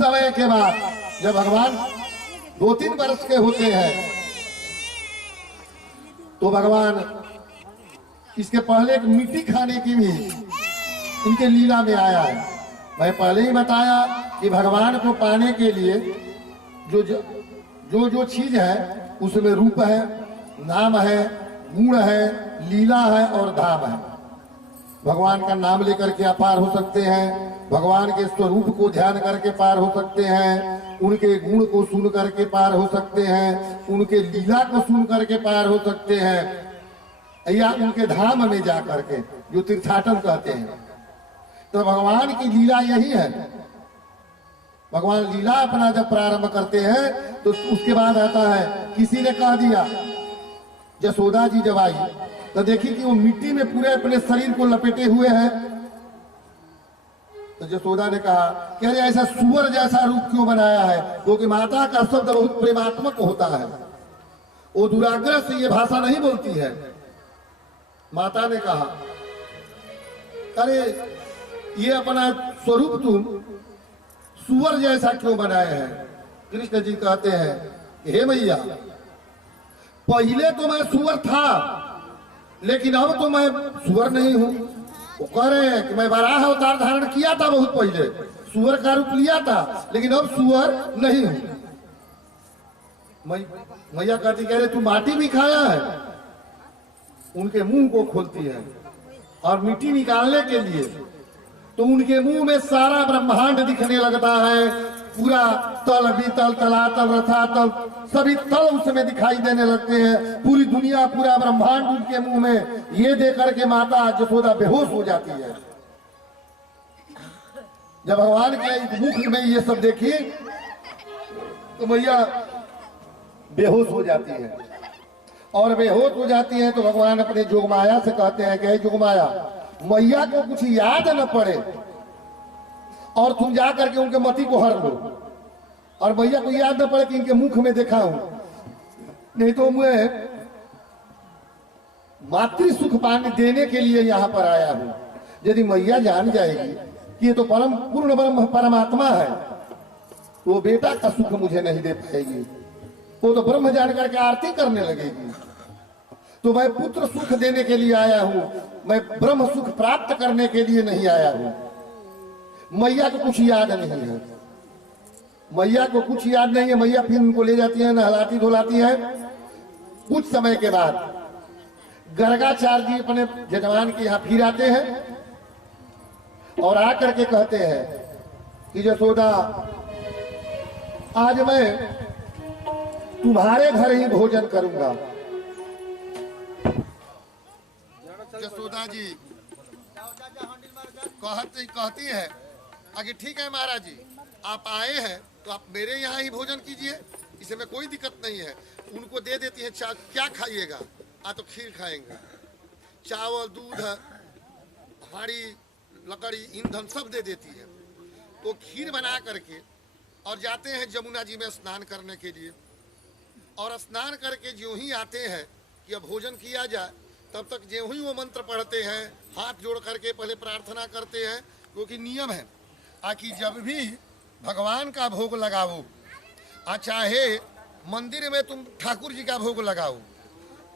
समय के बाद जब भगवान 2-3 वर्ष के होते हैं तो भगवान इसके पहले एक मिट्टी खाने की भी इनके लीला में आया है। मैं पहले ही बताया कि भगवान को पाने के लिए जो चीज है उसमें रूप है, नाम है, गुण है, लीला है और धाम है। भगवान का नाम लेकर के अपार हो सकते हैं, भगवान के स्वरूप को ध्यान करके पार हो सकते हैं, उनके गुण को सुन करके पार हो सकते हैं, उनके लीला को सुन करके पार हो सकते हैं, या उनके धाम में जा करके जो तीर्थाटन कहते हैं। तो भगवान की लीला यही है। भगवान लीला अपना जब प्रारंभ करते हैं तो उसके बाद आता है, किसी ने कह दिया, यशोदा जी जब आई तो देखी कि वो मिट्टी में पूरे अपने शरीर को लपेटे हुए हैं। तो यशोदा ने कहा कि अरे ऐसा सुअर जैसा रूप क्यों बनाया है? क्योंकि माता का शब्द बहुत प्रेमात्मक होता है, वो दुराग्रह से ये भाषा नहीं बोलती है। माता ने कहा अरे ये अपना स्वरूप तुम सुअर जैसा क्यों बनाए हैं? कृष्ण जी कहते हैं हे मैया, पहले तो मैं सुअर था लेकिन अब तो मैं सुअर नहीं हूं। वो कह रहे हैं कि मैं वराह अवतार धारण किया था बहुत पहले, सुअर का रूप लिया था, लेकिन अब सुअर नहीं हूं। मैया कहती कह रहे तू माटी भी खाया है? उनके मुंह को खोलती है और मिट्टी निकालने के लिए तो उनके मुंह में सारा ब्रह्मांड दिखने लगता है। पूरा तल बीतल तलातल रथातल सभी तल उसमें दिखाई देने लगते हैं। पूरी दुनिया पूरा ब्रह्मांड उनके मुंह में ये देकर के माता यशोदा बेहोश हो जाती है। जब भगवान के मुख में ये सब देखी तो मैया बेहोश हो जाती है, और बेहोश हो जाती है तो भगवान अपने जोगमाया से कहते हैं कि जोगमाया, मैया को कुछ याद न पड़े और तुम जा करके उनके मति को हर लो, और मैया को याद न पड़े कि इनके मुख में देखा हूं, नहीं तो मैं मातृ सुख पाने देने के लिए यहां पर आया हूं। यदि मैया जान जाएगी कि ये तो परम पूर्ण ब्रह्म परमात्मा है तो बेटा का सुख मुझे नहीं दे पाएगी, वो तो ब्रह्म जान करके आरती करने लगेगी। तो मैं पुत्र सुख देने के लिए आया हूं, मैं ब्रह्म सुख प्राप्त करने के लिए नहीं आया हूं। मैया को कुछ याद नहीं है, मैया को कुछ याद नहीं है। मैया फिर उनको ले जाती है, नहलाती धुलाती है। कुछ समय के बाद गर्गाचार्य जी अपने जजमान के यहां फिर आते हैं और आकर के कहते हैं कि यशोदा, आज मैं तुम्हारे घर ही भोजन करूंगा। यशोदा जी कहती है आगे ठीक है महाराज जी, आप आए हैं तो आप मेरे यहाँ ही भोजन कीजिए, इसमें कोई दिक्कत नहीं है। उनको दे देती है, क्या खाइएगा? तो खीर खाएंगे। चावल, दूध, हाड़ी, लकड़ी, ईंधन सब दे देती है। तो खीर बना करके और जाते हैं जमुना जी में स्नान करने के लिए, और स्नान करके ज्यों ही आते हैं कि अब भोजन किया जाए, तब तक ज्यों ही वो मंत्र पढ़ते हैं, हाथ जोड़ करके पहले प्रार्थना करते हैं, क्योंकि नियम है कि जब भी भगवान का भोग लगाओ, चाहे मंदिर में तुम ठाकुर जी का भोग लगाओ,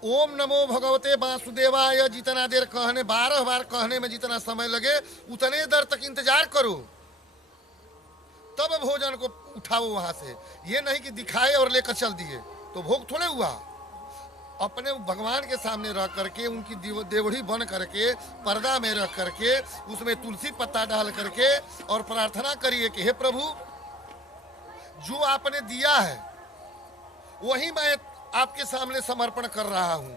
ओम नमो भगवते वासुदेवाय जितना देर कहने, 12 बार कहने में जितना समय लगे उतने देर तक इंतजार करो, तब भोजन को उठाओ वहां से। ये नहीं कि दिखाए और लेकर चल दिए तो भोग थोड़े हुआ। अपने भगवान के सामने रख करके, उनकी देवड़ी बन करके, पर्दा में रख करके, उसमें तुलसी पत्ता डाल करके और प्रार्थना करिए कि हे प्रभु, जो आपने दिया है वही मैं आपके सामने समर्पण कर रहा हूं।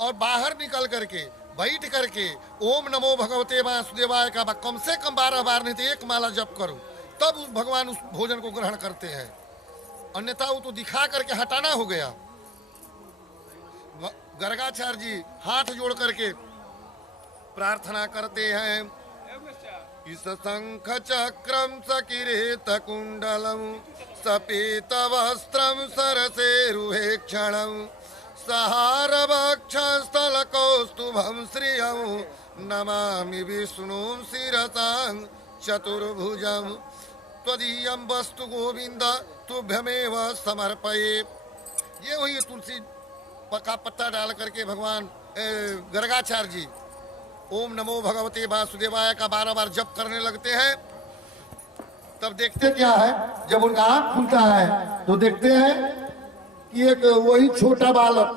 और बाहर निकल करके बैठ करके ओम नमो भगवते वासुदेवाय का कम से कम 12 बार नहीं तो 1 माला जप करो, तब भगवान उस भोजन को ग्रहण करते हैं। अन्यथा वो तो दिखा करके हटाना हो गया। गर्गाचार्य जी हाथ जोड़ करके प्रार्थना करते हैं, इस शंख चक्रम सकिरीट कुंडलम सपीत वस्त्रम सरसेरुहे क्षणम सहार वक्षस्थल कौस्तुभम श्रियम नमामि विष्णु शिरसां चतुर्भुजम। त्वदीयं वस्तु गोविंद तुभ्यमेव समर्पये। ये वही तुलसी का पत्ता डाल करके भगवान गर्गाचार्य जी ओम नमो भगवते वासुदेवाय का 12 बार जप करने लगते हैं। तब देखते क्या है, जब उनका आंख खुलता है तो देखते हैं कि एक वही छोटा बालक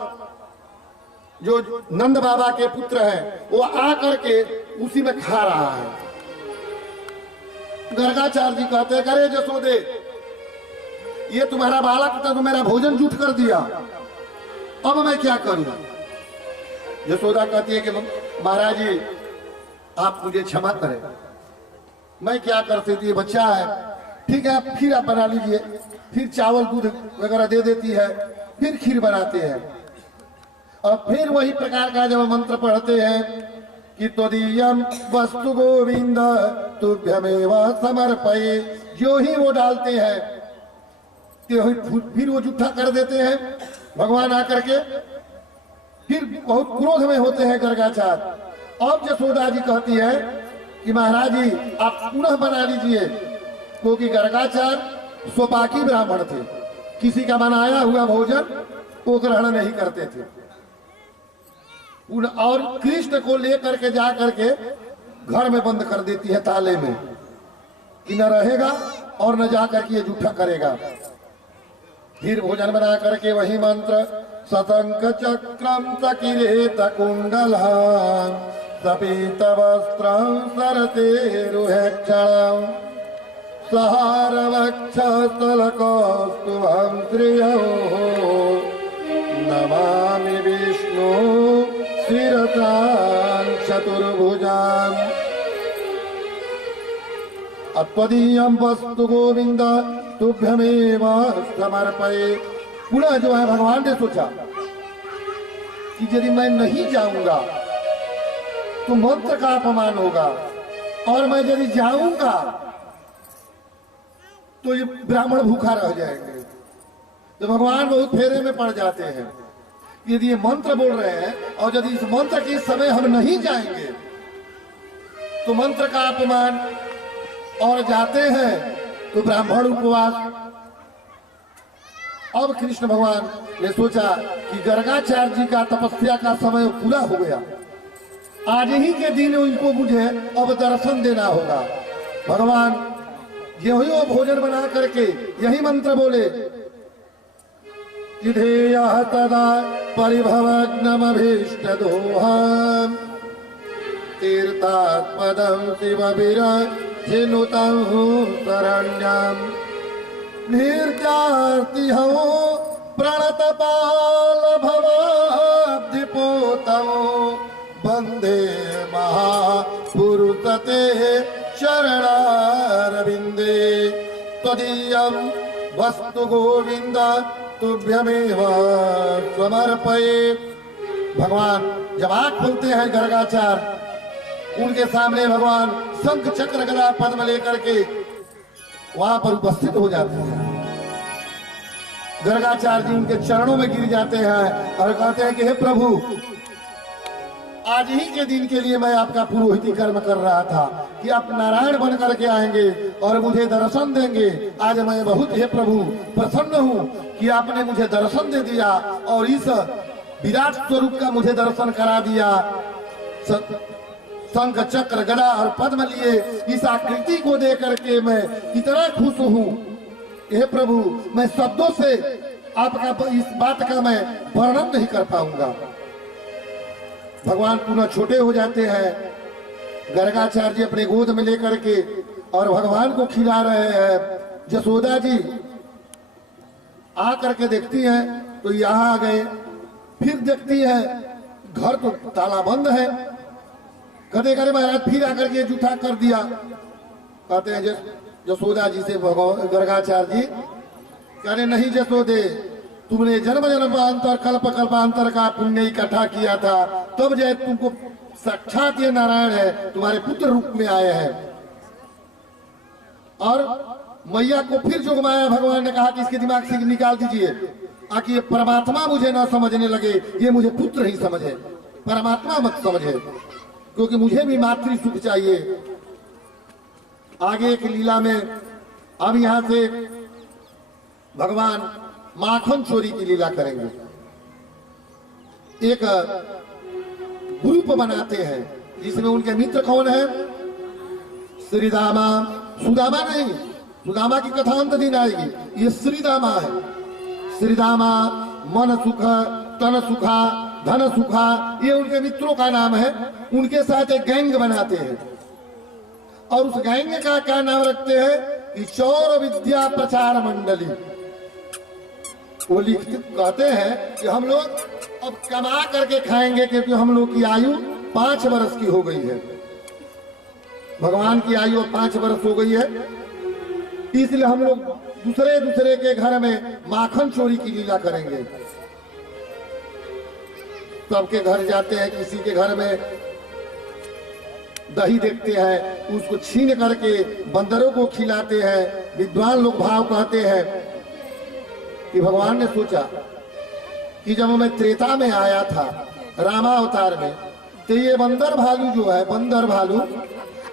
जो नंद बाबा के पुत्र है वो आ करके उसी में खा रहा है। गर्गाचार्य जी कहते हैं, अरे जसोदे, ये तुम्हारा बालक था तो मेरा भोजन जूठ कर दिया, अब मैं क्या करूं? यशोदा कहती है कि महाराज जी आप मुझे क्षमा करें, मैं क्या करती थी, बच्चा है, ठीक है फिर आप बना लीजिए। फिर चावल दूध वगैरह दे देती है, फिर खीर बनाते हैं और फिर वही प्रकार का जब मंत्र पढ़ते हैं कि त्वदीयं वस्तु गोविंद तुभ्यमेव समर्पये, जो ही वो डालते हैं फिर वो जूठा कर देते हैं भगवान आकर के। फिर बहुत क्रोध में होते हैं गर्गाचार्य। अब यशोदा जी कहती है कि महाराज जी आप पुनः बना लीजिए, क्योंकि गर्गाचार्य स्वपाकी ब्राह्मण थे, किसी का बनाया हुआ भोजन वो ग्रहण नहीं करते थे। और कृष्ण को लेकर के जा करके घर में बंद कर देती है ताले में कि न रहेगा और न जा करके ये जूठा करेगा। फिर भोजन बना करके वही मंत्र सतंक चक्रम सकिरेत कुंडलम सपीत वस्त्रं सरतेरुहेक्षणं सहार वक्षस्थलकौस्तुभं श्रियोः नमामि विष्णु शिरसां चतुर्भुजाम् त्वदीयं वस्तु गोविंद तुभ्यमेव समर्पये। पुनः जो है भगवान ने सोचा कि यदि मैं नहीं जाऊंगा तो मंत्र का अपमान होगा, और मैं यदि जाऊंगा तो ये ब्राह्मण भूखा रह जाएंगे। तो भगवान बहुत फेरे में पड़ जाते हैं, यदि ये मंत्र बोल रहे हैं और यदि इस मंत्र के समय हम नहीं जाएंगे तो मंत्र का अपमान, और जाते हैं तो ब्राह्मण उपवास। अब कृष्ण भगवान ने सोचा कि गर्गाचार्य जी का तपस्या का समय पूरा हो गया, आज ही के दिन उनको मुझे अब दर्शन देना होगा। भगवान यही वो भोजन बना करके यही मंत्र बोले कि धेयः तदा परिभवग्नमभीष्टदोहम् तीर्थात्पदं शिवविरचिनुतं शरण्यम् निर्जातिहो प्रणतपाल भवाब्धिपोतौ वन्दे महापुरुषते शरणारविन्दे त्वदीयं वस्तु गोविंद तुभ्यमेव समर्पये। भगवान जब आँख खोलते हैं गर्गाचार्य, उनके सामने भगवान शंख चक्र गदा पद्म लेकर के वहां पर उपस्थित हो जाते हैं। गर्गाचार्य जी उनके चरणों में गिर जाते हैं और कहते हैं कि हे प्रभु, आज ही के दिन के लिए मैं आपका पुरोहिती कर्म कर रहा था कि आप नारायण बन करके आएंगे और मुझे दर्शन देंगे। आज मैं बहुत, हे प्रभु, प्रसन्न हूँ कि आपने मुझे दर्शन दे दिया और इस विराट स्वरूप का मुझे दर्शन करा दिया। शंख चक्र गदा और पद्म लिए इस आकृति को दे करके मैं इतना खुश हूँ, हे प्रभु, मैं शब्दों से आपका इस बात का मैं वर्णन नहीं कर पाऊंगा। भगवान पुनः छोटे हो जाते हैं, गर्गाचार्य जी अपने गोद में लेकर के और भगवान को खिला रहे हैं। यशोदा जी आ करके देखती हैं तो यहाँ आ गए, फिर देखती है घर तो ताला बंद है। कहते करे महाराज फिर आकर के जूठा कर दिया। कहते हैं यशोदा जी से गर्गाचार्य जी, कहने नहीं यशोदे, तुमने जन्म जन्मांतर कल्प कल्पांतर का पुण्य इकट्ठा किया था, तब जो तुमको साक्षात ये नारायण है तुम्हारे पुत्र रूप में आए हैं। और मैया को फिर जो घुमाया, भगवान ने कहा कि इसके दिमाग से निकाल दीजिए, ताकि ये परमात्मा मुझे ना समझने लगे, ये मुझे पुत्र ही समझे, परमात्मा मत समझे, क्योंकि मुझे भी मातृ सुख चाहिए। आगे एक लीला में अब यहां से भगवान माखन चोरी की लीला करेंगे। एक ग्रुप बनाते हैं जिसमें उनके मित्र कौन है? श्रीदामा, सुदामा नहीं, सुदामा की कथा अंत दिन आएगी, ये श्रीदामा है। श्रीदामा, मन सुख, तन सुखा, धन सुखा, ये उनके मित्रों का नाम है। उनके साथ एक गैंग बनाते हैं और उस गैंग का क्या नाम रखते हैं कि चौर विद्या प्रचार मंडली। वो लिखते कहते हैं कि हम लोग अब कमा करके खाएंगे क्योंकि हम लोग की आयु 5 वर्ष की हो गई है। भगवान की आयु 5 वर्ष हो गई है, इसलिए हम लोग दूसरे के घर में माखन चोरी की लीला करेंगे। सबके घर जाते हैं, किसी के घर में दही देखते हैं, उसको छीन करके बंदरों को खिलाते हैं। विद्वान लोग भाव कहते हैं कि भगवान ने सोचा कि जब मैं त्रेता में आया था रामावतार में, तो ये बंदर भालू जो है, बंदर भालू,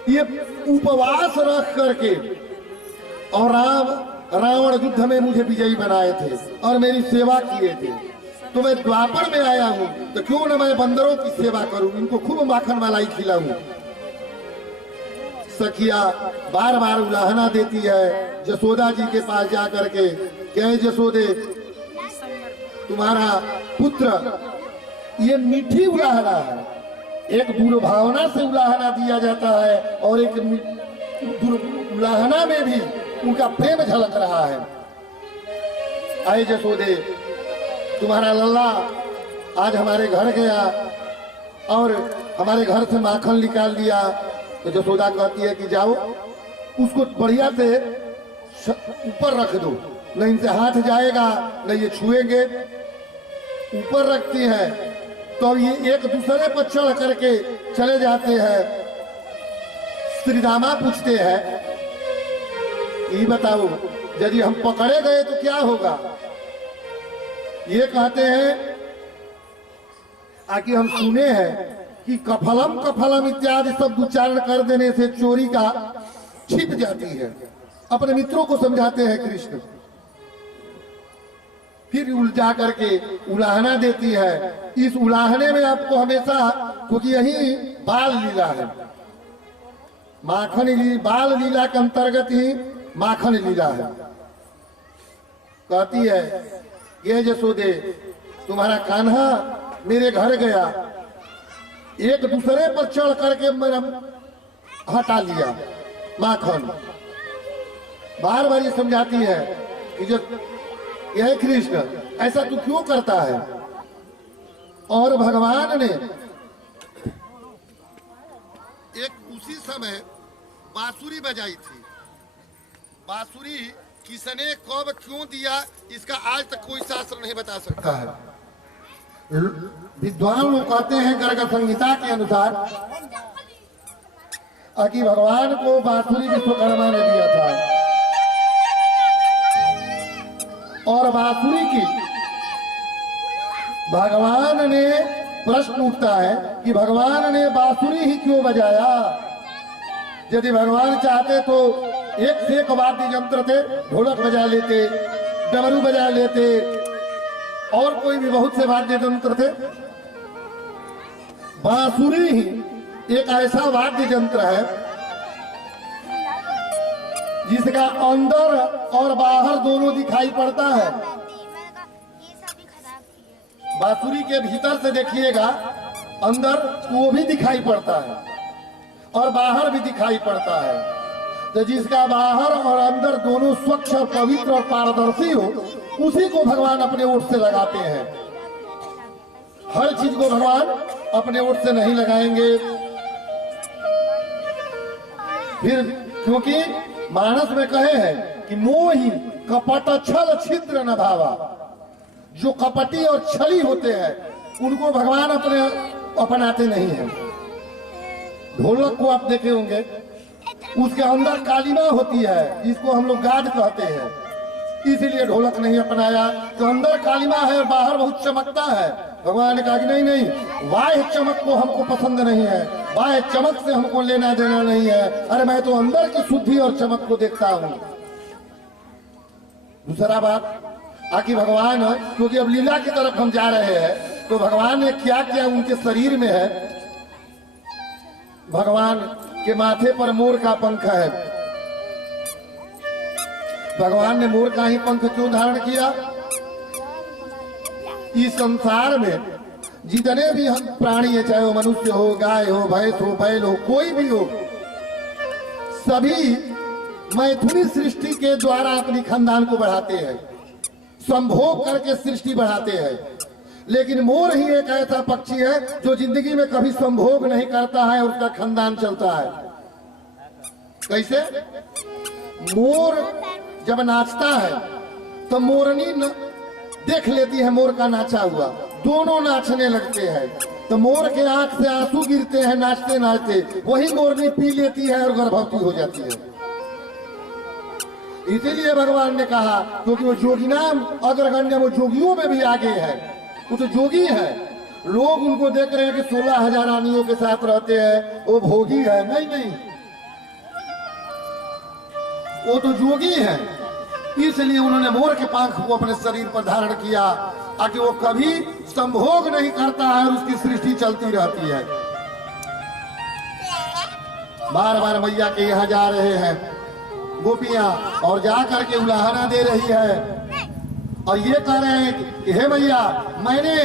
ये उपवास रख करके और रावण युद्ध में मुझे विजयी बनाए थे और मेरी सेवा किए थे। तो मैं द्वापर में आया हूं, तो क्यों न मैं बंदरों की सेवा करूं, इनको खूब माखन मलाई खिलाऊं। सखिया बार बार उलाहना देती है जसोदा जी के पास जाकर के, क्या जसोदे तुम्हारा पुत्र, ये मीठी उलाहना है। एक दुर्भावना से उलाहना दिया जाता है और एक उलाहना में भी उनका प्रेम झलक रहा है। आए जसोदे, तुम्हारा लल्ला आज हमारे घर गया और हमारे घर से माखन निकाल लिया। तो जसोदा कहती है कि जाओ उसको बढ़िया से ऊपर रख दो, न इनसे हाथ जाएगा न ये छुएंगे। ऊपर रखती है तो ये एक दूसरे पर चढ़ करके चले जाते हैं। श्रीदामा पूछते हैं, ये बताओ यदि हम पकड़े गए तो क्या होगा? ये कहते हैं आकि हम सुने हैं कि कफलम कफलम इत्यादि शब्द उच्चारण कर देने से चोरी का छिप जाती है। अपने मित्रों को समझाते हैं कृष्ण। फिर उलझा करके उलाहना देती है। इस उलाहने में आपको हमेशा, क्योंकि यही बाल लीला है, माखन बाल लीला के अंतर्गत ही माखन लीला है। कहती है, ये जसोदे तुम्हारा कान्हा मेरे घर गया, एक दूसरे पर चढ़ करके मैंने हटा लिया माखन। बार बार ये समझाती है कि जो यह कृष्ण ऐसा तू क्यों करता है? और भगवान ने एक उसी समय बांसुरी बजाई थी। बांसुरी किसने कब क्यों दिया, इसका आज तक कोई शास्त्र नहीं बता सकता है। विद्वान लोग कहते हैं गर्ग संहिता के अनुसार कि भगवान को बांसुरी विश्वकर्मा ने दिया था और बांसुरी की भगवान ने, प्रश्न उठता है कि भगवान ने बांसुरी ही क्यों बजाया? यदि भगवान चाहते तो एक से एक वाद्य यंत्र थे, ढोलक बजा लेते, डमरू बजा लेते और कोई भी बहुत से वाद्य यंत्र थे। बांसुरी ही एक ऐसा वाद्य यंत्र है जिसका अंदर और बाहर दोनों दिखाई पड़ता है। बांसुरी के भीतर से देखिएगा, अंदर वो भी दिखाई पड़ता है और बाहर भी दिखाई पड़ता है। तो जिसका बाहर और अंदर दोनों स्वच्छ और पवित्र और पारदर्शी हो, उसी को भगवान अपने ओट से लगाते हैं। हर चीज को भगवान अपने ओट से नहीं लगाएंगे। फिर क्योंकि मानस में कहे हैं कि मोही कपट छल छिद्र न भावा, जो कपटी और छली होते हैं उनको भगवान अपनाते नहीं हैं। ढोलक को आप देखे होंगे, उसके अंदर कालिमा होती है जिसको हम लोग गाद कहते हैं, इसीलिए ढोलक नहीं अपनाया। तो अंदर कालिमा है और बाहर बहुत चमकता है। भगवान ने कहा कि नहीं नहीं, बाह्य चमक को हमको पसंद नहीं है, बाह्य चमक से हमको लेना देना नहीं है। अरे मैं तो अंदर की शुद्धि और चमक को देखता हूँ। दूसरा बात आखिर भगवान, क्योंकि अब लीला की तरफ हम जा रहे हैं, तो भगवान ने क्या क्या उनके शरीर में है। भगवान के माथे पर मोर का पंख है। भगवान ने मोर का ही पंख क्यों धारण किया? इस संसार में जितने भी हम प्राणी है, चाहे वो मनुष्य हो, गाय हो, भैंस हो, बैल हो, कोई भी हो, सभी मैथुनी सृष्टि के द्वारा अपनी खानदान को बढ़ाते हैं, संभोग करके सृष्टि बढ़ाते हैं। लेकिन मोर ही एक ऐसा पक्षी है जो जिंदगी में कभी संभोग नहीं करता है, उसका खानदान चलता है। कैसे? मोर जब नाचता है तो मोरनी देख लेती है मोर का नाचा हुआ, दोनों नाचने लगते हैं, तो मोर के आंख से आंसू गिरते हैं नाचते नाचते, वही मोरनी पी लेती है और गर्भवती हो जाती है। इसीलिए भगवान ने कहा, क्योंकि वो जोगिनाम अग्रगण्य, वो जोगियों में भी आगे है, वो तो जोगी है। लोग उनको देख रहे हैं कि 16,000 रानियों के साथ रहते हैं, वो भोगी है। नहीं नहीं, वो तो जोगी है। इसलिए उन्होंने मोर के पंख को अपने शरीर पर धारण किया, ताकि वो कभी संभोग नहीं करता है और उसकी सृष्टि चलती रहती है। बार बार मैया के यहाँ जा रहे हैं गोपियां, और जा करके उलाहना दे रही है और ये कह रहे हैं कि हे मैया, मैंने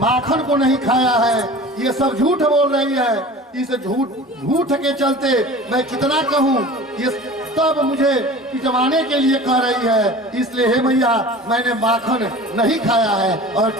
माखन को नहीं खाया है। ये सब झूठ बोल रही है। इस झूठ के चलते मैं कितना कहूँ, ये सब मुझे पिटवाने के लिए कह रही है। इसलिए हे मैया, मैंने माखन नहीं खाया है और